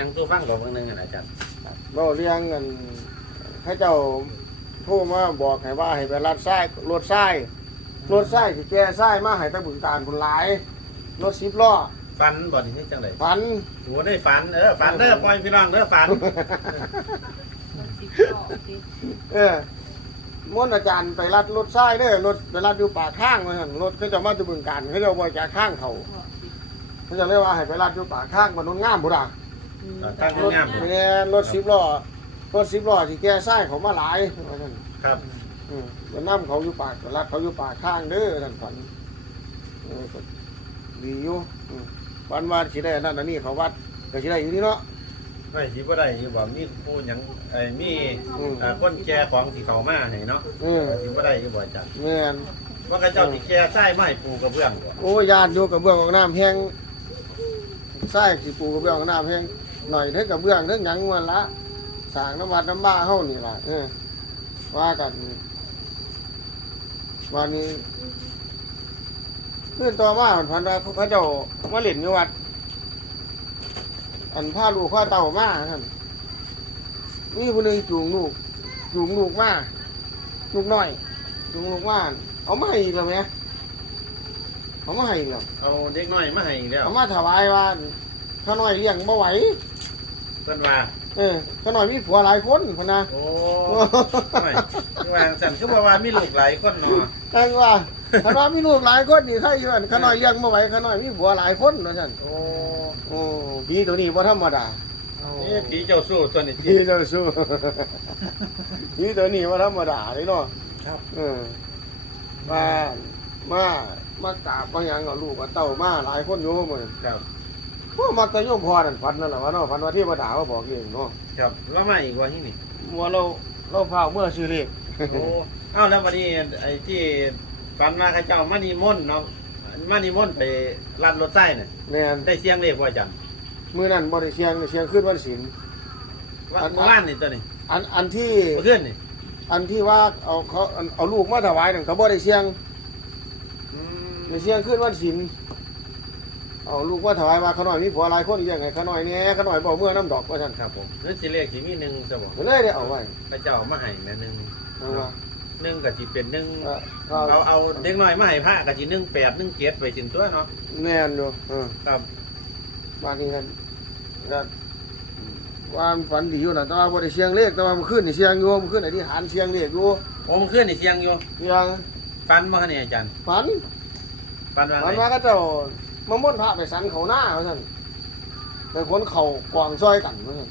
ยังตัวฟังกับเบางหนึงอะนะอาจารย์เราเลี้ยงกันเขาเจ้าโทรมาบอกให้ว่าให้ไปรัดไส้รถไส้รถไส้ที่แก้ไส้มาให้ตะบึงการคนหลายรถสิบล้อฟันบ่นี่จังไดฝันโหได้ฝันเออฝันเด้อปล่อยพี่น้องเด้อฝันมันสิบต่อสิเออมวนอาจารย์ไปรัดรถไส้เด้อรถไปรัดอยู่ปากข้างมาสั่นรถเขาเจะมาตะบึงการเขาเจะบริจากข้างเขาพวกสิบเขาจะเรียกว่าให้ไปรัดอยู่ปากข้างบนนนงามบุตร อืมตั้งงามแม่นรถสิบล้อรถสิบล้อที่แก้ไส้เขามาหลายว่าซั่นครับ อืมมันน้ำเขาอยู่ปากรัดเขาอยู่ปากข้างเด้อท่านฝันเออก็ดีอยู่อืมฝันว่าสิได้อันนั่นอันนี้เขาวัดก็สิได้อยู่นี่เนาะ ไม่สิบ่ได้อยู่บ่มีผู้หยังไอ้มีอืมอ่าคนแก่ของที่เขามาให้เนาะเออสิบ่ได้อยู่บ่อาจารย์แม่น ว่าเขาเจ้าสิแก่ใช้ไม้ปูกระเบื้องบ่โอ้ยานอยู่กับเบื้องของน้ำแห้งใส่สิปูกับเบื้องของน้ำแห้ง หน่อยเท่ากับเบื้องเท่าหยังมันละสร้างน้ำวัดน้ำบ้าเฮานี่ล่ะเออว่ากันวันนี้เพื่อนต่อมาพันว่าเขาเจ้ามาเล่นอยู่วัด อันพาลูกพาเต่ามาท่านมีผู้หนึงจูงลูกจูงลูกมาลูกน้อยจูงลูกมาเอามาให้อีกแล้วไหมเอามาให้อีกแล้วเอาเด็กน้อยมาให้อีกแล้วเอามาถวายว่าข้าน้อยเลี้ยงบ่ไหว เพิ่นว่าเออข้าน้อยมีผัวหลายคนพะนะโอ้ไม่วางสั่นคือว่าว่ามีลูกหลายคนเนาะท่านว่าข้าน้อยมีลูกหลายคนนี่ใครอยู่อั่นข้าน้อยเลี้ยงบ่ไหวข้าน้อยมีผัวหลายคนว่าซั่นโอ้โอ้ผีตัวนี้บ่ธรรมดาเอ๊ะผีเจ้าสู้ตัวนี้ผีตัวสู้ผีตัวนี้บ่ธรรมดาเลยเนาะครับเออมามา มากราบมาหยังเอาลูกเอาเต้ามาหลายคนอยู่มื้อนั้นครับ พวกมักจะโยมพอนั่นฝันนั่นแหละว่าเนาะฝันว่าเทวดามาบอกเองเนาะครับแล้วมาอีกว่าที่นี่มัวเราเราพาเมื่อซื้อเลขโอ้เอ้าแล้ววันนี้ไอ้ที่ฝันว่าเข้าเจ้ามานิมนต์เนาะมานิมนต์ไปลัดรถไส้เนี่ยแม่นได้เสียงเรียกว่าจันมื้อนั้นบ่ได้เสียงเสียงขึ้นวันศีลว่าอันเมื่อวานนี่ตัวนี้อันอันที่เมื่อคืนนี่อันที่ว่าเอาเขาเอาเอาลูกมาถวายนั่นก็บ่ได้เสียงอืมได้เสียงขึ้นวันศีล เอาลูกมาถวายว่าเขาน้อยมีผัวหลายคนเลี้ยงให้เขาน้อยแหน่เขาน้อยบ่เมื่อน้ำดอกว่าซั่นครับผมนั่นสิเลขที่มีหนึ่งสบก็เลยได้เอาไว้พระเจ้าเอามาให้แม่หนึ่งเอาว่าหนึ่งกับสิเป็นหนึ่งเอ่อก็เอาเอาเด็กน้อยมาให้พระกับสิหนึ่งแปดหนึ่งเจ็ดไปสินตัวเนาะแน่นอยู่เออครับบางทีกันก็ว่ามันฝันดีอยู่นะแต่ว่าบ่ได้เสียงเลขแต่ว่ามันขึ้นนี่เสียงอยู่มันขึ้นไอ้ที่หารเสียงเลขอยู่โอ้เมื่อคืนนี่เสียงอยู่เสียงฟันมาคะเนี่ยอาจารย์ฝันฟันว่าฝันไงว่าก็เจ้า มาม่วนพระไปสันเขาหน้าว่าซั่นไปคนเขากวางซอยกันว่าซั่น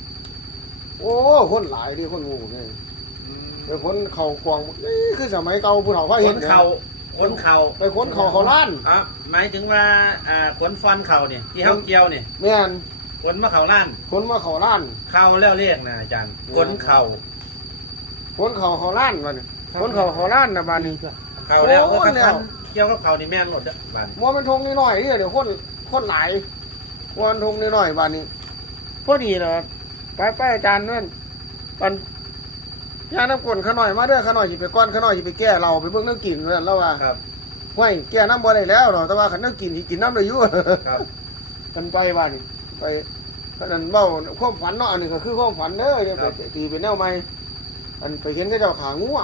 โอ้คนหลายดิคนหมู่นี่อืมไปคนเขากวางนี่คือสมัยเก่าผู้เฒ่าว่าขเห็นนนี่ยเข่าขนเข่าไปคนเขาเขาล้านอะหมายถึงว่าอ่าขนฟันเข่าเนี่ยที่เขาเกี่ยวเนี่ยแม่นขนมาเข่าล้านคนมาเขาล้าน เข่าแล้วเรียกนะอาจารย์ขนเข่าคนเขาเขาล้านว่านี่คนเขาเขาล้านนะบ้านนี้ เข่าแล้วโอ้ก็แล้วคัน เกี่ยวกับเข่านี่แม่นหมดจ้ะบ้านมัวมันทงน้อยๆนี่เดี๋ยวคนคนหลายวันทงน้อยๆบ้านนี้พอดีนะไปไปอาจารย์นั่นปันยาน้ำกลนขาน่อยมาเด้อขาน่อยสิไปก้อนขาน่อยสิไปแก้เราไปเบิ่งน้ำกินนั่นแล้วว่าครับห้วยแก้น้ำบ่ได้แล้วเนาะแต่ว่าขันน้ำกินสิกินน้ำได้อยู่ครับกันไปบ้านนี้ไปขนาดเบ้าความฝันเนาะอันนี้ก็คือความฝันเด้อเดี๋ยวไปตีเป็นแนวใหม่อันไปเห็นเขาเจ้าขางัว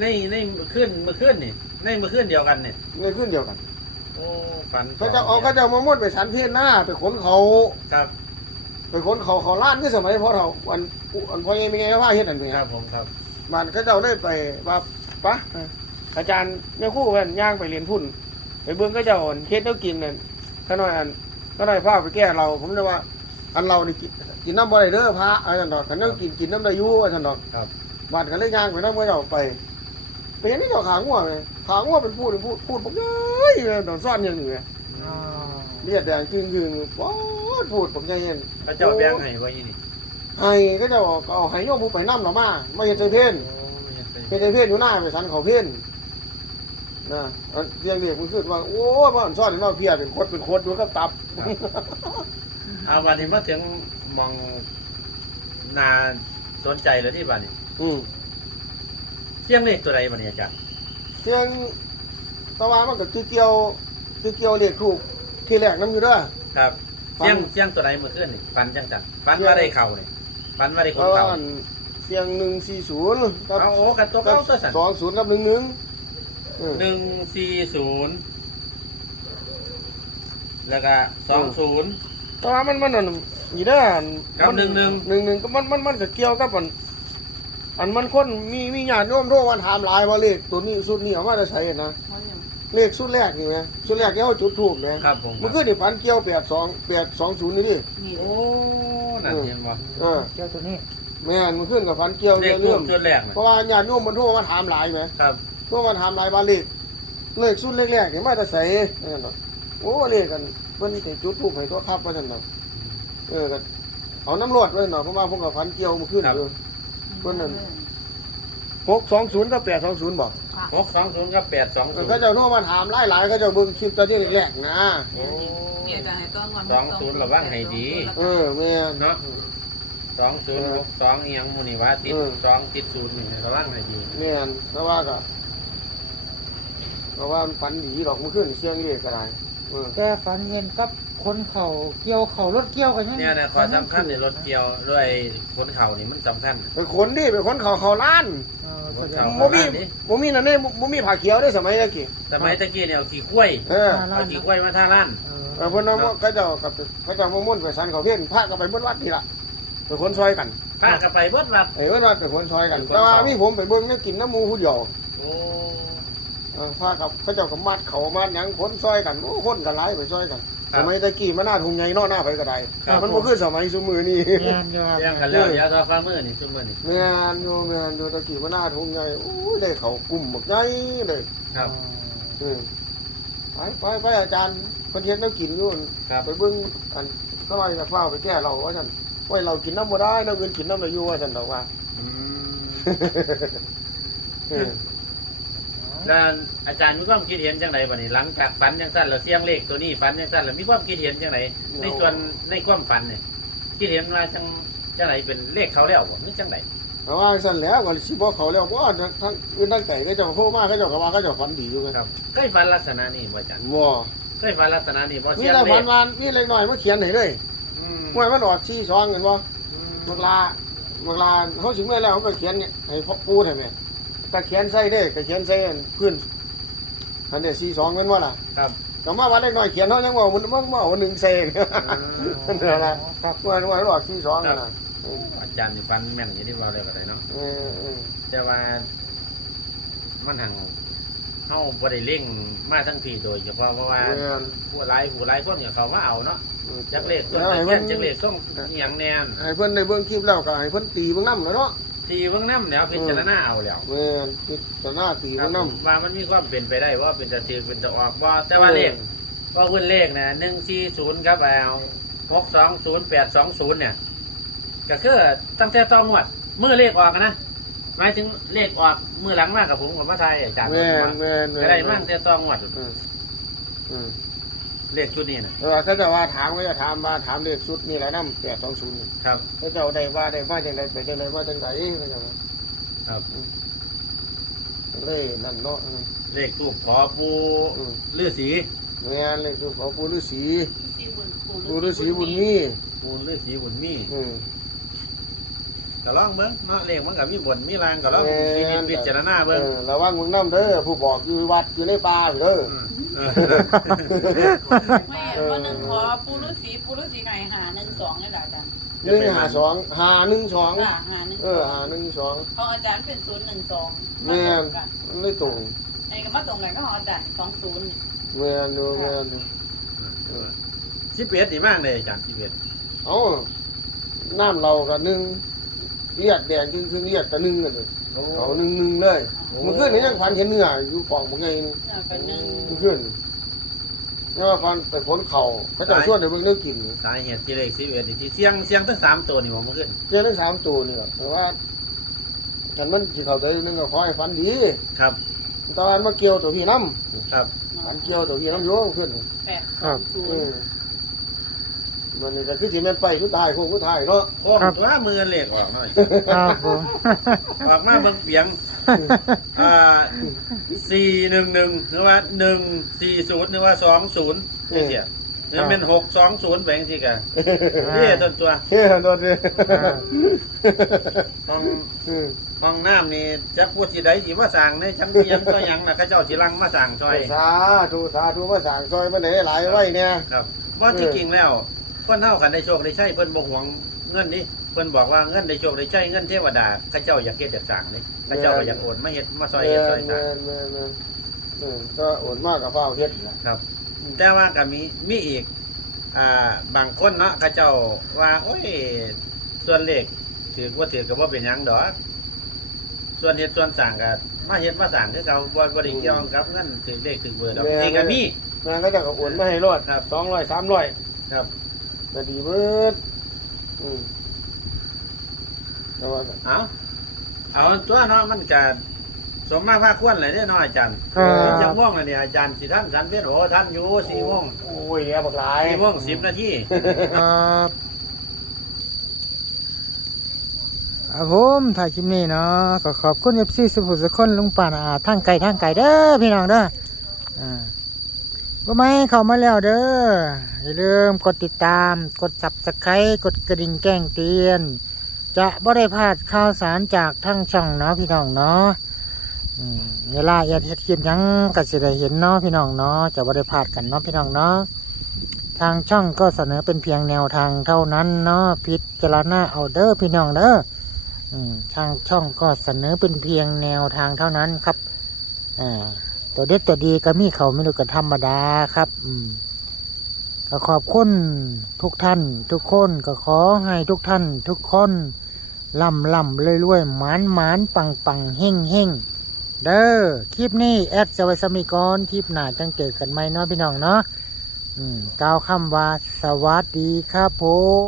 ในในขึ้นเมื่อขึ้นนี่ ในเมื่อขึ้นเดียวกันเนี่ยในขึ้นเดียวกันโอ้ฟันเขาเจะเอาเขาเจะมาม้วนไปสันเพศหน้าไปขนเขาครับไปขนเขาเขาล้านนี่สมัยพ่อเขาอันอุอันพ่อยังมีไงว่าเฮ็ดอันนี้ครับผมครับมันเขาเจ้าได้ไปว่าปะอาจารย์แม่ครู่เพิ่นย่างไปเรียนพุ่นไปเบิ่งเขาเจ้าอันเฮ็ดแนวกินนั่นขาน้อยอันขาน้อยพาไปแก้เราผมเลยว่า อันเรานี่กินกินน้ำบ่ได้เด้อพระอาจารย์ดอกคันแนวกินกินน้ำได้อยู่อาจารย์ดอกครับบ้านก็เลยย่างไปน้ำเขาเจ้าไปไปเห็นนี่เจ้าขางัวเลย ขางัวเป็นพูดเป็นพูดพูดบอกเอ้ยโดนซ่อนอย่างนี้เลยเลียดแดงจึงจึงป๊อดพูดบอกยังไงพระเจ้าแบ่งให้ไว้นี่นี่ให้ก็จะบอกเอาให้โยมผู้ไปน้ำหรอมาไม่เห็นใจเพ่นโอ้ไม่ใช่เห็นใจเพ่นอยู่หน้าไปสันเขาเพ่นนะอันเรียงเรียกมันขึ้นว่าโอ้บ้านซ่อนเห็นว่าเพียเป็นโคตรเป็นโคตรดูก็ตับเอาวันนี้มาถึงมองนาสนใจเลยที่บ้านนี้อืมเที่ยงเลขตัวใดบ้านนี้อาจารย์ เทียงตะวันมันก็คือเกี่ยวคือเกี่ยวเรียกถูกที่แรกน้ำอยู่เด้อ ครับทเสียงเสียงตัวไหนเมื่อคืนนี่ฟันจังจังฟันว่าได้เข่านี่ฟันว่าได้คเพนราะว่าเข่าอันเสียงหนึ่งสี่ศูนย์กับเอาโอ้กันตัวกัเก้าตัวสันสองศูนย์กับหนึ่งหนึ่งเออ หนึ่งสี่ศูนย์แล้วก็สองศูนย์แต่ว่ามันมันอันนี่ได้ออันกับมัหนึ่งหนึ่ง หนึ่งหนึ่งก็มันมันมันก็เกี่ยวกับอัน อันมันคนมีมีญาติโยมโทรวันถามหลายว่าเลขตัวนี้สุดนี้เอามาจะใช้นะเขาอย่างเลขสุดแรกนี่ไหมสุดแรกที่เขาจุดทูบไหมครับผมเมื่อคืนนี่พันเกี่ยวแปดสองแปดสองศูนย์นี่ดินี่โอ้นั่นเห็นบ่เออเจ้าตัวนี้แม่นเมื่อคืนกับพันเกี่ยวเลขเรื่รูอปงชุดแรกนะเพราะว่าญาติโยมมันโทรมาถามหลายไหมครับโทรมาถามหลายว่าเลขเลขสุดแรกๆนี่มาจะใส่นั่นเนาะโอ้เลขกันเพิ่นสิจุดทูบให้ตัวครับว่าซั่นเนาะเออก็เอาน้ำรวดไว้เนาะเพราะว่าผมกับพันเกี่ยวเมื่อคืนเออ เพิ่นนั่นหกสองศูนย์กับแปดสองศูนย์บอกหกสองศูนย์กับแปดสองศูนย์เขาจะโทรมาถามหลายๆเขาจะเบิ่งคลิปตอนที่แรกๆนะโอ้เนี่ยจะให้ต้องวันสองศูนย์ระวังให้ดี เออแม่นเนาะสองศูนย์หกสองเอียงหมูนี่ว่าติดเออสองติดศูนย์นี่ระวังให้ดีแม่นเพราะว่าก็เพราะว่ามันฝันดีดอกเมื่อคืนเสียงเรียกก็ได้เออ แต่ฝันเห็นกับคนเขาเกี่ยวเขารถเกี่ยวกันยังเนี่ยนะขอสำคัญในรถเกี่ยวด้วยคนเข่านี่มันสำคัญเป็นคนดิเป็นคนเขาเขาล้านเออแสดครังบบ่มีบ่มีนั่นนี่บ่มีผ้าเขียวได้สมัยตะกี้สมัยตะกี้เนี่ยเอาขี้กล้วยเออเอาขี้กล้วยมาท่าล้านเอเออเพิ่นเอามาเขาเจ้ากับเขาเจ้ามามุ่นไปสันเขาเพ่นพระก็ไปเบิดวัดนี่ล่ะเป็นคนซอยกันพากันไปเบิดวัดไอ้เบิดวัดเป็นคนซอยกันเป็นคนแต่ว่าซอยมีผมไปเบิ่งแล้วกินน้ำหมูผู้เดียวโอ้เออ พากับเขาเจ้าก็มัดเขามัดหยังคนซอยกันโอ้คนกันหลายไปซอยกัน สมัยตะกี้มันน่าทุงไงเนอกหน้าไปก็ได้มันบ่คือสมัยซุมือนี่แม่นอยู่ครับเลี้ยงกันแล้วยาทอฟ้ามือนี่ซุมื้อนี่แม่นอยู่แม่นอยู่ตะกี้มันน่าทุงไงโอ้ยได้เขากลุ่มบักใหญ่เลยครับ เออไปไปไปอาจารย์เพิ่นเฮ็ดแนวกินอยู่นั่นครับ ไปเบิ่งอันสมัยจะฟ้าวไปแก้เราว่าซั่นไว้เรากินน้ำบ่ได้น้ำอื่นกินน้ำได้อยู่ว่าซั่นดอกว่า อืม เออ แล้วอาจารย์มีความคิดเห็นจังไดบัดนี้หลังจากฝันจังซั่นแล้วเสียงเลขตัวนี้ฝันจังซั่นแล้วมีความคิดเห็นจังไดในส่วนในความฝันเนี่ยคิดเห็นว่าจังจังไดเป็นเลขเขาแล้วบ่หรือจังไดเพราะว่าซั่นแล้วก็สิบ่เขาแล้วบ่ทั้งอื่นทั้งไก่ก็เจ้าโทรมาเขาเจ้าก็ว่าเขาเจ้าฝันดีอยู่ไงครับเคยฝันลักษณะนี้บ่อาจารย์บ่เคยฝันลักษณะนี้บ่มีเสียงแต่เลฝัขนวานมีเล็กน้อยมาเขียนให้เลยอืมเมื่อมันออกชี้ซองเห็นบ่เมื่อลาเมื่อลาเขาถึงเมื่อแล้วเขาก็เขียนเนี่ยให้พ่อปูให้แม่ก็เขียนใส่เด้ก็เขียนใส่อันพื้นอันนี้สี่สองเป็นว่าล่ะครับก็มาวันเล็กน้อยเขียนเขายังว่ามันมันมาวันหนึ่งใส่เนี่ยนั่นแหละครับวันวันออกสี่สองนั่นน่ะอาจารย์นี่ฝันแม่นอย่างที่ว่าเลยก็ได้เนาะเออเออแต่ว่า มันหังเฮาบ่ได้เร่งมาทั้งพี่โดยเฉพาะเพราะว่าเออผู้หลายผู้หลายคนก็เขามาเอาเนาะจักเลขต้นแล้วตะให้เคีเพิ่ยนนจักเลขส่งอหย่างแน่นให้เพิ่นได้เบิ่งคลิปแล้วก็ให้เพิ่นตีเบิ่งน้ำแล้วเนาะ ตีเบิ่งน้ำแล้วพิจารณาเอาแล้วเออคิดแต่หน้าตีครัเบิ่บงน้ว่ามันมีความเป็นไปได้ว่าเป็นจะตีเป็นจะออกว่าแต่ว่าเลขว่าหุ้นเลขนะ140ครับเอา620 820เนี่ย ก็คือตั้งแต่ต้องวัดมือเลขออกอะนะหมายถึงเลขออกมือหลังมากกับผมกับพระไทยอาจารย์ำแม่นแม่นแม่นก็ได้มั่งแต่ต้องวัดเออเออ เลขชุดนี้นะแต่ว่าเขาจะว่าถามก็จะถามว่าถามเลขสุดนี่แหละน้ำแปดสองศูนย์ครับ เขาเจ้าได้ว่าได้ว่าจังไดไปจังไดว่าจังไดเขาเจ้าว่าครับ เลยนั่นเนาะอืมเลขทูบขอปูอืมลือสีแม่นเลยสุขอปู่ฤาษีที่บุญปู่ฤาษีบุญมีปูลือสีบุญมีอืม ก็ลองเบิ้งเนาะเลขมันกับมีบนมีรางก็ลองพินิจพิจารณาเอเบิ้งอระวังมึงน้ำเด้อผู้บอกอยู่วัดอยู่ในป่าอยู่เด้อมเออ ไม่วันหนึ่งขอปูฤาษีปูฤาษีไก่หาหนึ่งสองนี่แหละอาจารย์หนึ่งหาสองหาหนึ่งสองจ้ะหาหนึ่งเออหาหนึ่งสองของอาจารย์เป็นศูนย์หนึ่งสองแม่นมันไม่ตรงไอ้ก็มาตรงกันก็ของอาจารย์สองศูนย์แม่นดูแม่นดูสิบเอ็ดดีมากเลยอาจารย์สิบเอ็ดเอาน้ำเรากับหนึ่งเลียดแดงครึ่งครึ่งเลียดกับหนึ่งกันเลยโอ้ เอาหนึ่งหนึ่งเลยเมื่อคืนนี้ยังพันเห็นเนื้ออยู่ปองบางไงนึงเป็นหนึ่งเมื่อคืนนี่ว่าพันไปพ้นเข่าเขาจะช่วยในเบื้องเนื้อกินสาเหตุที่เลขสิบเอ็ดที่เสียงเสียงทั้งสามตัวนี่ผมมาขึ้นเจ้าทั้งสามตัวนี่แหละแต่ว่าฉันมันสิเข้าใจนึงก็ขอให้ฟันดีครับตอนมาเกี่ยวตัวพี่น้ครับำฟันเกี่ยวตัวพี่น้ำโยงขึ้นแปดสองศูอืน มย์มันนี่ก็คือสิแม่นไปทุกตายโคงทุกตายเนาะโอ้ตัวมือเลขออกหน่อยครับผม ออกมาเบิ่งเปียงอ่าสี่หนึ่งหนึ่งหรือว่าหนึ่งสี่ศูนย์หรือว่าสองศูนย์นี่เสียหรือเป็นหกสองศูนย์แบ่งสิกะนี่ต้นตัวเฮ้ยโดนเลยห้อง อืมห้องน้ำนี่จักพูดสิใดสิมาสั่งในชั้นเตียงก็หยังนะเข้าเจ้าสิลังมาสั่งซอยสาธุสาธุมาสั่งซอยมาไหนหลายไว้เนี่ย ครับว่าที่จริงแล้ว คนเท่ากันได้โชคได้ใช้เพิ่นบ่หวงเงินนี่เพิ่นบอกว่าเงินได้โชคได้ใช้เงินเทวดาข้าเจ้าอยากเฮ็ดอยากสั่งนี่ข้าเจ้าก็อยากโอนมาเฮ็ดมาซอยเฮ็ดซอยแมสั่งนแมนแมนเออก็โอนมากกับเฝ้าเฮ็ดแหละครับ แต่ว่าก็มีมีอีก อ่าบางคนเนาะข้าเจ้าว่า โอ้ย ส่วนเลขถือว่าถือก็บ่เป็นหยังดอก ส่วนเฮ็ดส่วนสั่งก็มาเฮ็ดมาสั่งคือเก่าบ่บ่ได้เกี่ยวกับเงินถือเลขถือเบอร์ดอกจริงก็มีแม่ก็จะกับโอนมาให้รอดสองร้อยสามร้อยครับ ก็ดีเบิดอืมแต่ว่าเอาเอาตัวเนาะมันก็สมมาภาคควรเลยเด้อเนาะอาจารย์ครับจังม่วงเลยเนี่ยอาจารย์สิท่านสันเวียนโอ้ท่านอยู่สี่โมงโอ้ยแย่บักหลายสี่โมงสิบนาทีครับครับผมถ่ายคลิปนี้เนาะก็ขอบคุณเอฟซีสุภุสคนลุงป่านอ่าทางไก่ทางไก่เด้อพี่น้องเด้ออ่า ก็ไม่เข้ามาแล้วเด้ออย่าลืมกดติดตาม กดสับสไครต์กดกระดิ่งแจ้งเตือน จะบ่ได้พลาดข่าวสารจากทั้งช่องเนาะพี่น้องเนาะอืมเวลาเอ็ดเฮ็ดคลิปหยังก็สิได้เห็นเนาะพี่น้องเนาะจะบ่ได้พลาดกันเนาะพี่น้องเนาะทางช่องก็เสนอเป็นเพียงแนวทางเท่านั้นเนาะพิจารณาเอาเด้อพี่น้องเด้ออืมทางช่องก็เสนอเป็นเพียงแนวทางเท่านั้นครับอ่า ตัวเด็ดตัวดีก็มีเขาไม่รู้ก็ธรรมดาครับ อืมก็ขอบคุณทุกท่าน ทุกคนก็ขอให้ทุกท่าน ทุกคนล่ำล่ำรวยรวยหมานหมานปังปังเฮ่งเฮ่งเด้อคลิปนี้แอดสวัสมิกรคลิปหน้าจังเจอกันไหมเนาะพี่น้องเนาะอืมกล่าวคำว่าสวัสดีครับผม